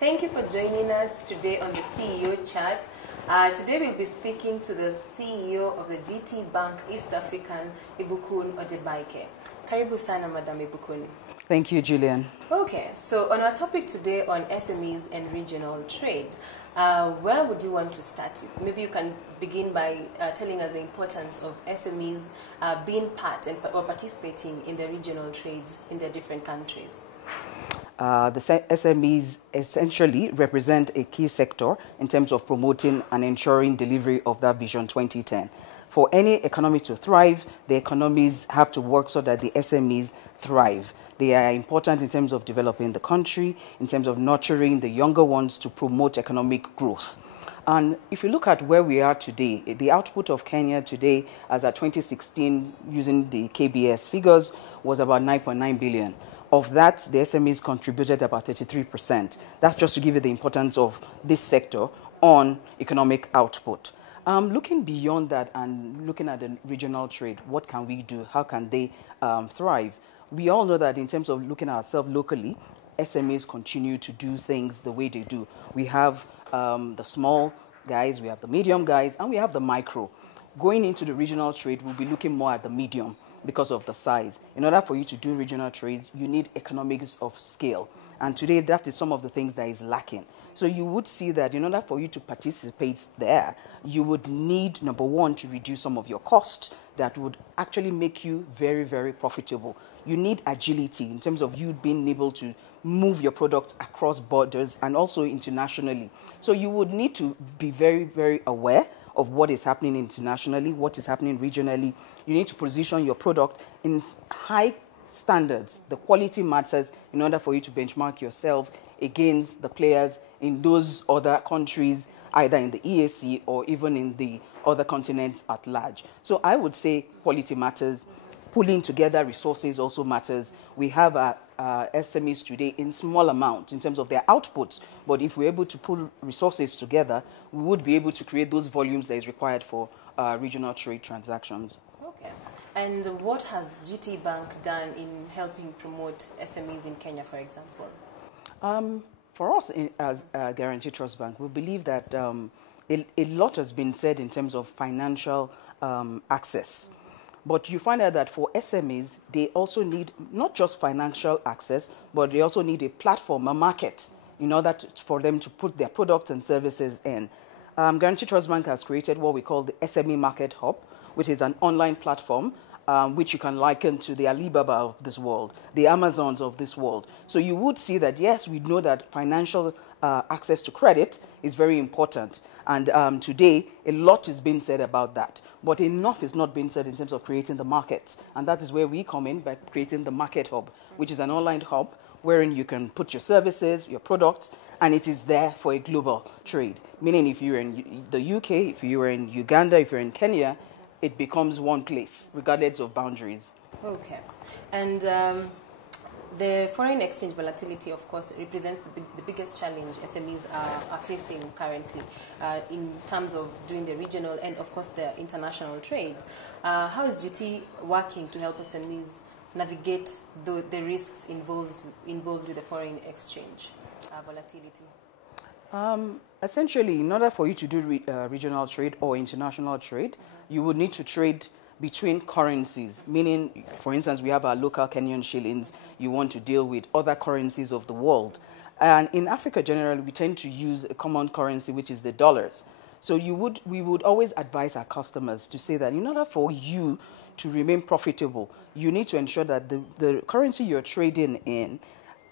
Thank you for joining us today on the CEO Chat. Today we'll be speaking to the CEO of the GTBank East African, Ibukun Odegbaike. Karibu sana, Madam Ibukun. Thank you, Julian. Okay, so on our topic today on SMEs and regional trade, where would you want to start? Maybe you can begin by telling us the importance of SMEs being part or participating in the regional trade in their different countries. The SMEs essentially represent a key sector in terms of promoting and ensuring delivery of that Vision 2010. For any economy to thrive, the economies have to work so that the SMEs thrive. They are important in terms of developing the country, in terms of nurturing the younger ones to promote economic growth. And if you look at where we are today, the output of Kenya today, as at 2016, using the KBS figures, was about 9.9 billion. Of that, the SMEs contributed about 33%. That's just to give you the importance of this sector on economic output. Looking beyond that and looking at the regional trade, what can we do? How can they thrive? We all know that in terms of looking at ourselves locally, SMEs continue to do things the way they do. We have the small guys, we have the medium guys, and we have the micro. Going into the regional trade, we'll be looking more at the medium because of the size. In order for you to do regional trades, you need economics of scale. And today, that is some of the things that is lacking. So you would see that in order for you to participate there, you would need, number one, to reduce some of your cost that would actually make you very, very profitable. You need agility in terms of you being able to move your products across borders and also internationally. So you would need to be very, very aware of what is happening internationally, what is happening regionally. You need to position your product in high standards. The quality matters in order for you to benchmark yourself against the players in those other countries, either in the EAC or even in the other continents at large. So I would say quality matters. Pulling together resources also matters. We have SMEs today in small amounts in terms of their outputs, but if we're able to pull resources together, we would be able to create those volumes that is required for regional trade transactions. Okay. And what has GTBank done in helping promote SMEs in Kenya, for example? For us as Guarantee Trust Bank, we believe that a lot has been said in terms of financial access. But you find out that for SMEs, they also need not just financial access, but they also need a platform, a market, in order for them to put their products and services in. Guarantee Trust Bank has created what we call the SME Market Hub, which is an online platform which you can liken to the Alibaba of this world, the Amazons of this world. So you would see that, yes, we know that financial access to credit is very important. And today, a lot is being said about that. But enough is not being said in terms of creating the markets. And that is where we come in by creating the Market Hub, which is an online hub wherein you can put your services, your products, and it is there for a global trade. Meaning if you're in the UK, if you're in Uganda, if you're in Kenya, it becomes one place, regardless of boundaries. Okay. And the foreign exchange volatility, of course, represents the biggest challenge SMEs are facing currently in terms of doing the regional and, of course, the international trade. How is GT working to help SMEs navigate the risks involved with the foreign exchange volatility? Essentially, in order for you to do regional trade or international trade, you would need to trade between currencies, meaning, for instance, we have our local Kenyan shillings. You want to deal with other currencies of the world. And in Africa, generally, we tend to use a common currency, which is the dollars. So we would always advise our customers to say that in order for you to remain profitable, you need to ensure that the currency you're trading in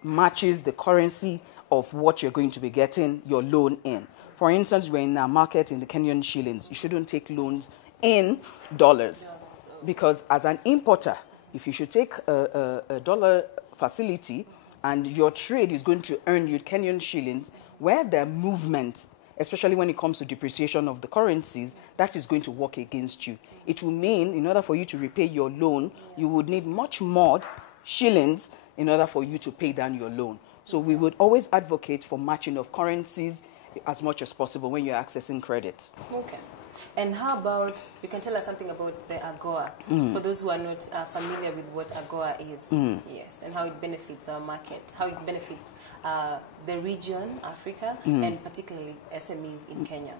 matches the currency of what you're going to be getting your loan in. For instance, we're in our market in the Kenyan shillings. You shouldn't take loans in dollars, because as an importer, if you should take a dollar facility and your trade is going to earn you Kenyan shillings, where the movement, especially when it comes to depreciation of the currencies, that is going to work against you. It will mean in order for you to repay your loan, you would need much more shillings in order for you to pay down your loan. So we would always advocate for matching of currencies as much as possible when you're accessing credit. Okay. And how about, you can tell us something about the AGOA, for those who are not familiar with what AGOA is. Yes, and how it benefits our market, how it benefits the region, Africa, and particularly SMEs in Kenya.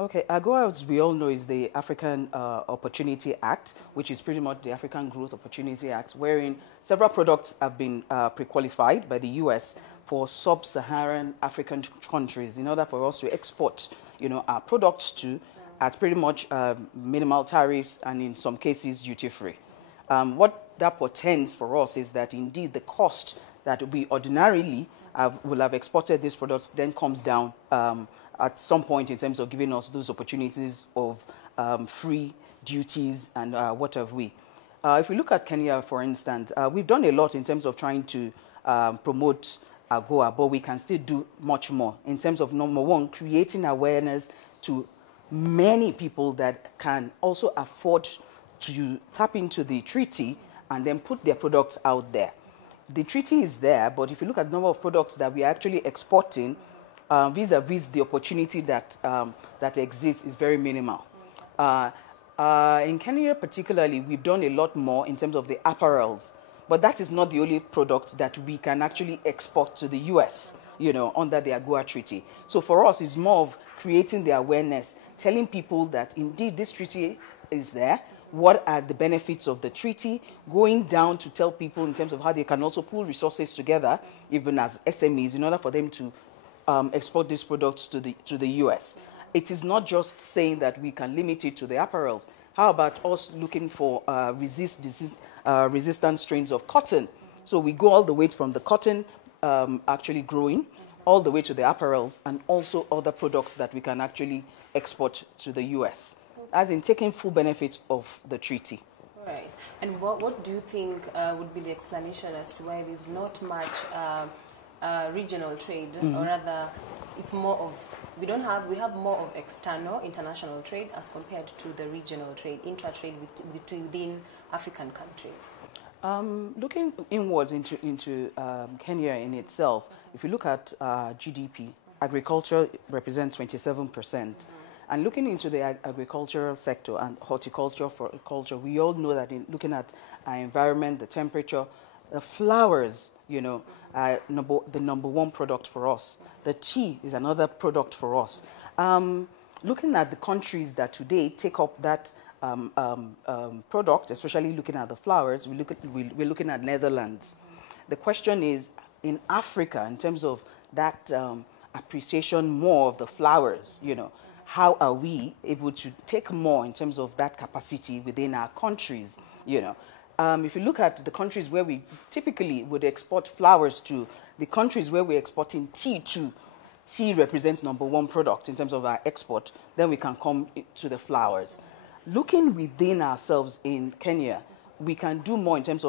Okay, AGOA, as we all know, is the African Opportunity Act, which is pretty much the African Growth Opportunity Act, wherein several products have been pre-qualified by the U.S. for sub-Saharan African countries in order for us to export, our products to at pretty much minimal tariffs and in some cases duty-free. What that portends for us is that indeed the cost that we ordinarily will have exported these products then comes down at some point in terms of giving us those opportunities of free duties and what have we. If we look at Kenya, for instance, we've done a lot in terms of trying to promote AGOA, but we can still do much more in terms of, number one, creating awareness to many people that can also afford to tap into the treaty and then put their products out there. The treaty is there, but if you look at the number of products that we are actually exporting, vis-a-vis the opportunity that that exists is very minimal. In Kenya particularly, we've done a lot more in terms of the apparels, but that is not the only product that we can actually export to the US, under the AGOA treaty. So for us, it's more of creating the awareness, telling people that indeed this treaty is there, what are the benefits of the treaty, going down to tell people in terms of how they can also pool resources together, even as SMEs, in order for them to export these products to the US. It is not just saying that we can limit it to the apparels. How about us looking for resistant strains of cotton? So we go all the way from the cotton actually growing, all the way to the apparels, and also other products that we can actually export to the US, as in taking full benefit of the treaty. Right. And what do you think would be the explanation as to why there's not much regional trade, or rather, it's more of, we have more of external, international trade as compared to the regional trade, intra-trade within African countries? Looking inwards into Kenya in itself, if you look at GDP, agriculture represents 27%. And looking into the agricultural sector and horticulture for culture, we all know that in looking at our environment, the temperature, the flowers, are the number one product for us. The tea is another product for us. Looking at the countries that today take up that product, especially looking at the flowers, we're looking at Netherlands. The question is, in Africa, in terms of that appreciation more of the flowers, how are we able to take more in terms of that capacity within our countries, If you look at the countries where we typically would export flowers to, the countries where we're exporting tea to, tea represents number one product in terms of our export, then we can come to the flowers. Looking within ourselves in Kenya, we can do more in terms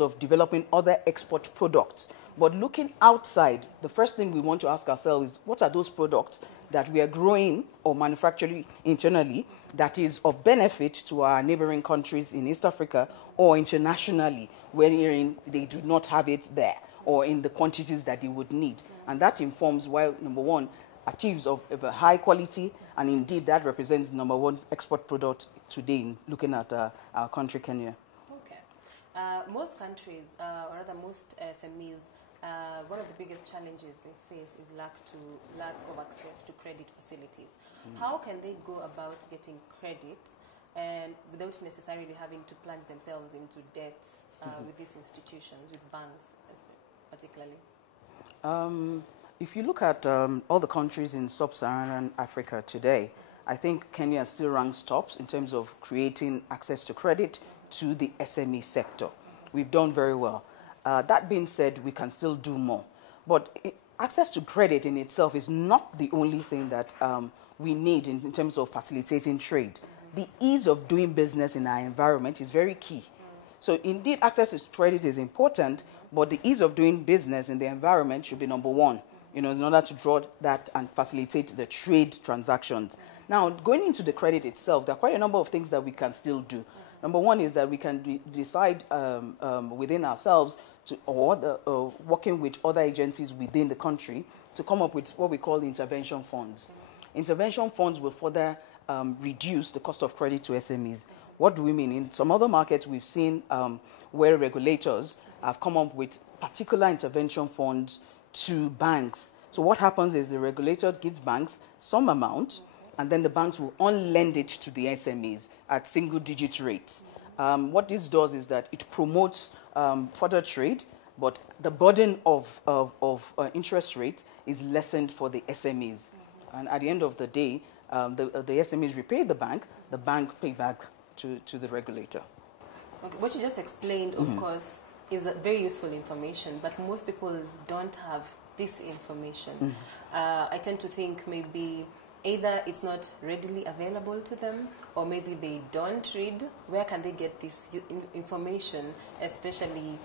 of developing other export products. But looking outside, the first thing we want to ask ourselves is, what are those products that we are growing or manufacturing internally that is of benefit to our neighboring countries in East Africa or internationally, wherein they do not have it there or in the quantities that they would need. And that informs why, number one, achieves of a high quality, and indeed that represents number one export product today in looking at our country, Kenya. Okay. Most countries, or rather most SMEs, one of the biggest challenges they face is lack of access to credit facilities. How can they go about getting credit and without necessarily having to plunge themselves into debt with these institutions, with banks particularly? If you look at all the countries in sub-Saharan Africa today, I think Kenya still ranks tops in terms of creating access to credit to the SME sector. We've done very well. That being said, we can still do more. But access to credit in itself is not the only thing that we need in terms of facilitating trade. The ease of doing business in our environment is very key. So indeed, access to credit is important, but the ease of doing business in the environment should be number one, in order to draw that and facilitate the trade transactions. Now, going into the credit itself, there are quite a number of things that we can still do. Number one is that we can decide within ourselves working with other agencies within the country to come up with what we call intervention funds. intervention funds will further reduce the cost of credit to SMEs. What do we mean? In some other markets, we've seen where regulators have come up with particular intervention funds to banks. So what happens is the regulator gives banks some amount, and then the banks will on-lend it to the SMEs at single-digit rates. What this does is that it promotes further trade, but the burden of interest rate is lessened for the SMEs. And at the end of the day, the SMEs repay the bank pay back to the regulator. Okay, what you just explained, of course, is very useful information, but most people don't have this information. I tend to think maybe either it's not readily available to them, or maybe they don't read. Where can they get this information, especially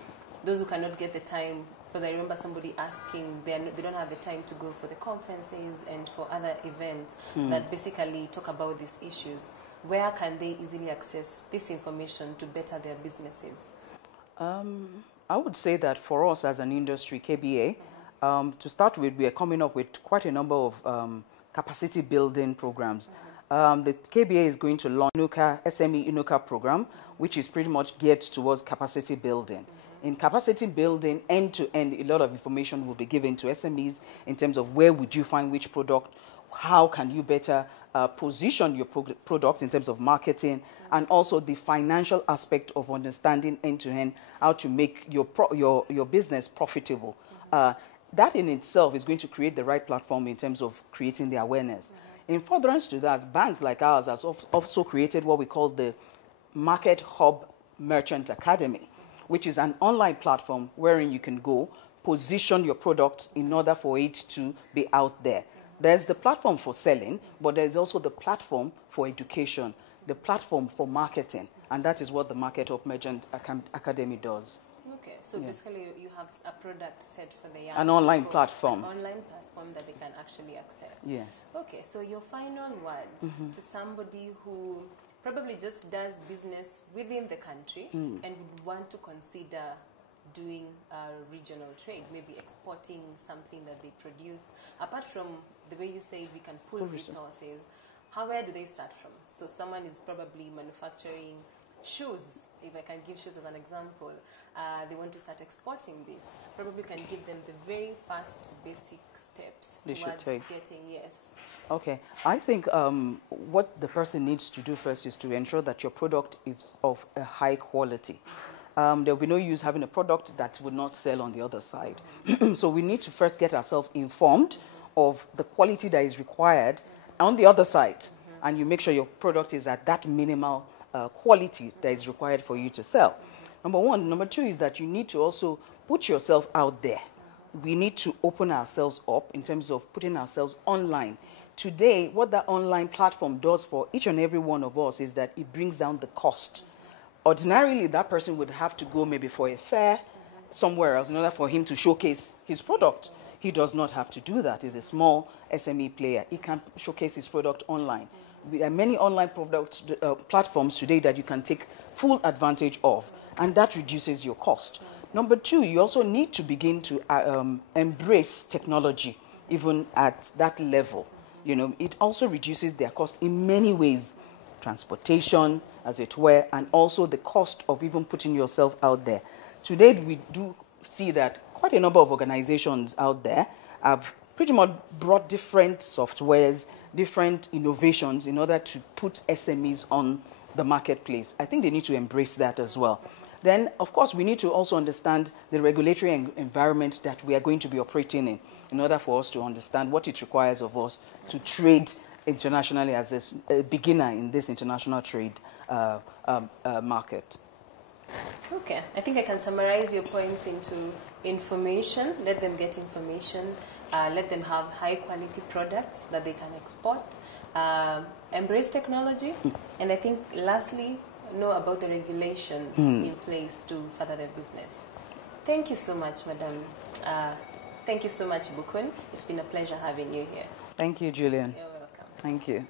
those who cannot get the time? Because I remember somebody asking, they don't have the time to go for the conferences and for other events that basically talk about these issues. Where can they easily access this information to better their businesses? I would say that for us as an industry, KBA, to start with, we are coming up with quite a number of capacity building programs. The KBA is going to launch SME Inuka program, which is pretty much geared towards capacity building. In capacity building, end-to-end, a lot of information will be given to SMEs in terms of where would you find which product, how can you better position your product in terms of marketing, and also the financial aspect of understanding end-to-end how to make your business profitable. That in itself is going to create the right platform in terms of creating the awareness. In furtherance to that, banks like ours have also created what we call the Market Hub Merchant Academy, which is an online platform wherein you can go position your product in order for it to be out there. There's the platform for selling, but there's also the platform for education, the platform for marketing, and that is what the Market Hub Merchant Academy does. Okay, so basically you have a product set for the young an online people, platform. An online platform that they can actually access. Yes. Okay, so your final word to somebody who probably just does business within the country and would want to consider doing regional trade, maybe exporting something that they produce. Apart from the way you said we can pull resources, where do they start from? So someone is probably manufacturing shoes. If I can give shoes as an example, they want to start exporting this. Probably can give them the very first basic steps towards getting, yes. Okay, I think what the person needs to do first is to ensure that your product is of a high quality. There will be no use having a product that would not sell on the other side. So we need to first get ourselves informed of the quality that is required on the other side. And you make sure your product is at that minimal quality that is required for you to sell. Number one. Number two is that you need to also put yourself out there. We need to open ourselves up in terms of putting ourselves online. Today, what that online platform does for each and every one of us is that it brings down the cost. Ordinarily, that person would have to go maybe for a fair somewhere else in order for him to showcase his product. He does not have to do that. He's a small SME player. He can showcase his product online. There are many online platforms today that you can take full advantage of, and that reduces your cost. Number two, you also need to begin to embrace technology, even at that level. You know, it also reduces their cost in many ways. Transportation, as it were, and also the cost of even putting yourself out there. Today, we do see that quite a number of organizations out there have pretty much brought different softwares, different innovations in order to put SMEs on the marketplace. I think they need to embrace that as well. Then, of course, we need to also understand the regulatory environment that we are going to be operating in order for us to understand what it requires of us to trade internationally as a beginner in this international trade market. Okay, I think I can summarize your points into information. Let them get information. Let them have high quality products that they can export. Embrace technology. And I think lastly, know about the regulations in place to further their business. Thank you so much, Madam. Thank you so much, Ibukun. It's been a pleasure having you here. Thank you, Julian. You're welcome. Thank you.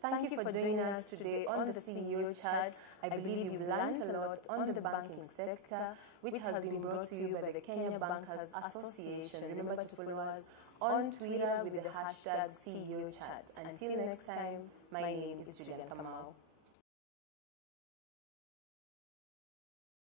Thank you for joining us today on the CEO Chat. I believe you've learned a lot on the banking sector, which has been brought to you by the Kenya Bankers Association. Remember to follow us on Twitter with the hashtag CEO Chats. Until next time, my name is Julian Kamau.